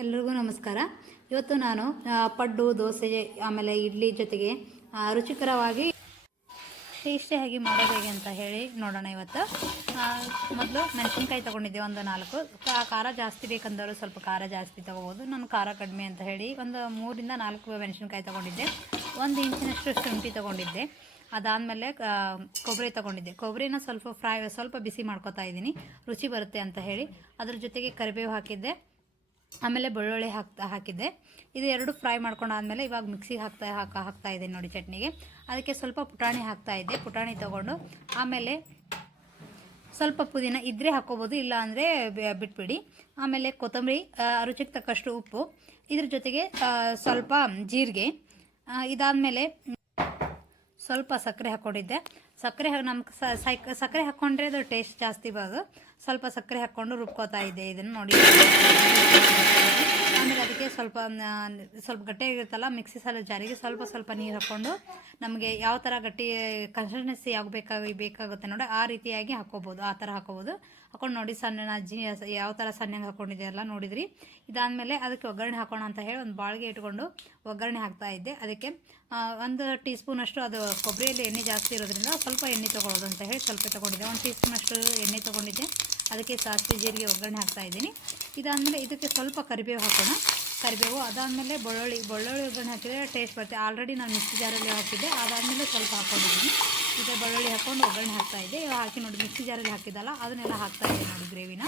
ಎಲ್ರಿಗೂ ನಮಸ್ಕಾರ. ಇವತ್ತು ನಾನು ಪಡ್ಡು ದೋಸೆ ಆಮೇಲೆ ಇಡ್ಲಿ ಜೊತೆಗೆ ರುಚಿಕರವಾಗಿ ಟೇಸ್ಟಿಯಾಗಿ ಮಾಡೋದು ಹೇಗೆ ಅಂತ ಹೇಳಿ ನೋಡೋಣ. ಇವತ್ತು ಮೊದಲು ಮೆಣಸಿನ್ಕಾಯಿ ತೊಗೊಂಡಿದ್ದೆ ಒಂದು 4. ಖಾರ ಜಾಸ್ತಿ ಬೇಕಂದವರು ಸ್ವಲ್ಪ ಖಾರ ಜಾಸ್ತಿ ತೊಗೋಬೋದು. ನಾನು ಖಾರ ಕಡಿಮೆ ಅಂತ ಹೇಳಿ ಒಂದು 3 ರಿಂದ 4 ಮೆಣಸಿನ್ಕಾಯಿ ತೊಗೊಂಡಿದ್ದೆ. 1 ಇಂಚಿನಷ್ಟು ಶುಂಠಿ ತೊಗೊಂಡಿದ್ದೆ. ಅದಾದಮೇಲೆ ಕೊಬ್ಬರಿ ತೊಗೊಂಡಿದ್ದೆ. ಕೊಬ್ಬರಿನ ಸ್ವಲ್ಪ ಬಿಸಿ ಮಾಡ್ಕೊತಾ ಇದ್ದೀನಿ, ರುಚಿ ಬರುತ್ತೆ ಅಂತ ಹೇಳಿ. ಅದ್ರ ಜೊತೆಗೆ ಕರಿಬೇವು ಹಾಕಿದ್ದೆ, ಆಮೇಲೆ ಬೆಳ್ಳುಳ್ಳಿ ಹಾಕಿದ್ದೆ. ಇದು ಎರಡು ಫ್ರೈ ಮಾಡ್ಕೊಂಡಾದ್ಮೇಲೆ ಇವಾಗ ಮಿಕ್ಸಿಗೆ ಹಾಕ್ತಾ ಇದ್ದೀನಿ ನೋಡಿ ಚಟ್ನಿಗೆ. ಅದಕ್ಕೆ ಸ್ವಲ್ಪ ಪುಟಾಣಿ ಹಾಕ್ತಾ ಇದ್ದೆ. ಪುಟಾಣಿ ತೊಗೊಂಡು ಆಮೇಲೆ ಸ್ವಲ್ಪ ಪುದೀನ ಇದ್ದರೆ ಹಾಕ್ಕೋಬೋದು, ಇಲ್ಲ ಅಂದರೆ ಬಿಟ್ಬಿಡಿ. ಆಮೇಲೆ ಕೊತ್ತಂಬರಿ, ರುಚಿಗೆ ತಕ್ಕಷ್ಟು ಉಪ್ಪು, ಇದ್ರ ಜೊತೆಗೆ ಸ್ವಲ್ಪ ಜೀರಿಗೆ. ಇದಾದಮೇಲೆ ಸ್ವಲ್ಪ ಸಕ್ಕರೆ ಹಾಕ್ಕೊಂಡಿದ್ದೆ. ಸಕ್ಕರೆ ಸಕ್ಕರೆ ಹಾಕ್ಕೊಂಡ್ರೆ ಅದು ಟೇಸ್ಟ್ ಜಾಸ್ತಿ ಬರೋದು. ಸ್ವಲ್ಪ ಸಕ್ಕರೆ ಹಾಕ್ಕೊಂಡು ರುಬ್ಕೋತಾ ಇದ್ದೆ ಇದನ್ನು ನೋಡಿ. ಆಮೇಲೆ ಅದಕ್ಕೆ ಸ್ವಲ್ಪ ಗಟ್ಟಿಯಾಗಿರುತ್ತಲ್ಲ, ಮಿಕ್ಸಿ ಜಾರಿಗೆ ಸ್ವಲ್ಪ ನೀರು ಹಾಕ್ಕೊಂಡು ನಮಗೆ ಯಾವ ಥರ ಗಟ್ಟಿ ಕನ್ಸಿಸ್ಟೆನ್ಸಿ ಬೇಕಾಗುತ್ತೆ ನೋಡಿ, ಆ ರೀತಿಯಾಗಿ ಹಾಕ್ಕೋಬೋದು. ಆ ಥರ ಹಾಕ್ಕೋಬೋದು. ಹಾಕ್ಕೊಂಡು ನೋಡಿ ಯಾವ ಥರ ಸಣ್ಣಗೆ ಹಾಕ್ಕೊಂಡಿದ್ದೆಲ್ಲ ನೋಡಿದ್ರಿ. ಇದಾದಮೇಲೆ ಅದಕ್ಕೆ ಒಗ್ಗರಣೆ ಹಾಕೋಣ ಅಂತ ಹೇಳಿ ಒಂದು ಬಾಳಿಗೆ ಇಟ್ಕೊಂಡು ಒಗ್ಗರಣೆ ಹಾಕ್ತಾ ಇದ್ದೆ. ಅದಕ್ಕೆ 1 ಟೀ ಸ್ಪೂನಷ್ಟು, ಅದು ಕೊಬ್ಬರಿಯಲ್ಲಿ ಎಣ್ಣೆ ಜಾಸ್ತಿ ಇರೋದ್ರಿಂದ ಸ್ವಲ್ಪ ಎಣ್ಣೆ ತೊಗೊಳ್ಳೋದು ಅಂತ ಹೇಳಿ ಸ್ವಲ್ಪ ತೊಗೊಂಡಿದ್ದೆ. 1 ಟೀ ಸ್ಪೂನಷ್ಟು ಎಣ್ಣೆ ತೊಗೊಂಡಿದ್ದೆ. ಅದಕ್ಕೆ ಸಾಸಿವೆ ಜೀರಿಗೆ ಒಗ್ಗರಣೆ ಹಾಕ್ತಾ ಇದ್ದೀನಿ. ಇದಾದಮೇಲೆ ಇದಕ್ಕೆ ಸ್ವಲ್ಪ ಕರಿಬೇವು ಹಾಕೋಣ. ಅದಾದಮೇಲೆ ಬೆಳ್ಳುಳ್ಳಿ ಒಗ್ಗರಣೆ ಹಾಕಿದರೆ ಟೇಸ್ಟ್ ಬರುತ್ತೆ. ಆಲ್ರೆಡಿ ನಾನು ಮಿಕ್ಸಿ ಜಾರಲ್ಲಿ ಹಾಕಿದ್ದೆ. ಅದಾದಮೇಲೆ ಸ್ವಲ್ಪ ಹಾಕ್ಕೊಂಡಿದ್ದೀನಿ. ಈಗ ಬೆಳ್ಳುಳ್ಳಿ ಹಾಕ್ಕೊಂಡು ಒಗ್ಗರಣೆ ಹಾಕ್ತಾ ಇದ್ದೆ. ಹಾಕಿ ನೋಡಿ, ಮಿಕ್ಸಿ ಜಾರಲ್ಲಿ ಹಾಕಿದ್ದಲ್ಲ ಅದನ್ನೆಲ್ಲ ಹಾಕ್ತಾ ಇದ್ದೆ ನೋಡಿ. ಗ್ರೇವಿನ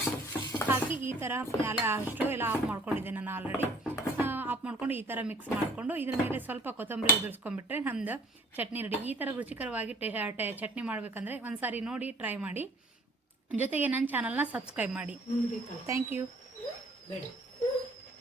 ಹಾಕಿ ಈ ಥರ ಅಷ್ಟು ಎಲ್ಲ ಆಫ್ ಮಾಡ್ಕೊಂಡಿದ್ದೆ ನಾನು ಆಲ್ರೆಡಿ. ಆಫ್ ಮಾಡ್ಕೊಂಡು ಈ ಥರ ಮಿಕ್ಸ್ ಮಾಡಿಕೊಂಡು ಇದ್ರ ಮೇಲೆ ಸ್ವಲ್ಪ ಕೊತ್ತಂಬರಿ ಉದುರಿಸ್ಕೊಂಡ್ಬಿಟ್ರೆ ನಮ್ಮದು ಚಟ್ನಿ ರೆಡಿ. ಈ ಥರ ರುಚಿಕರವಾಗಿ ಚಟ್ನಿ ಮಾಡಬೇಕಂದ್ರೆ ಒಂದು ಸಾರಿ ನೋಡಿ, ಟ್ರೈ ಮಾಡಿ. ಜೊತೆಗೆ ನನ್ನ ಚಾನಲ್ನ ಸಬ್ಸ್ಕ್ರೈಬ್ ಮಾಡಿ. Thank you.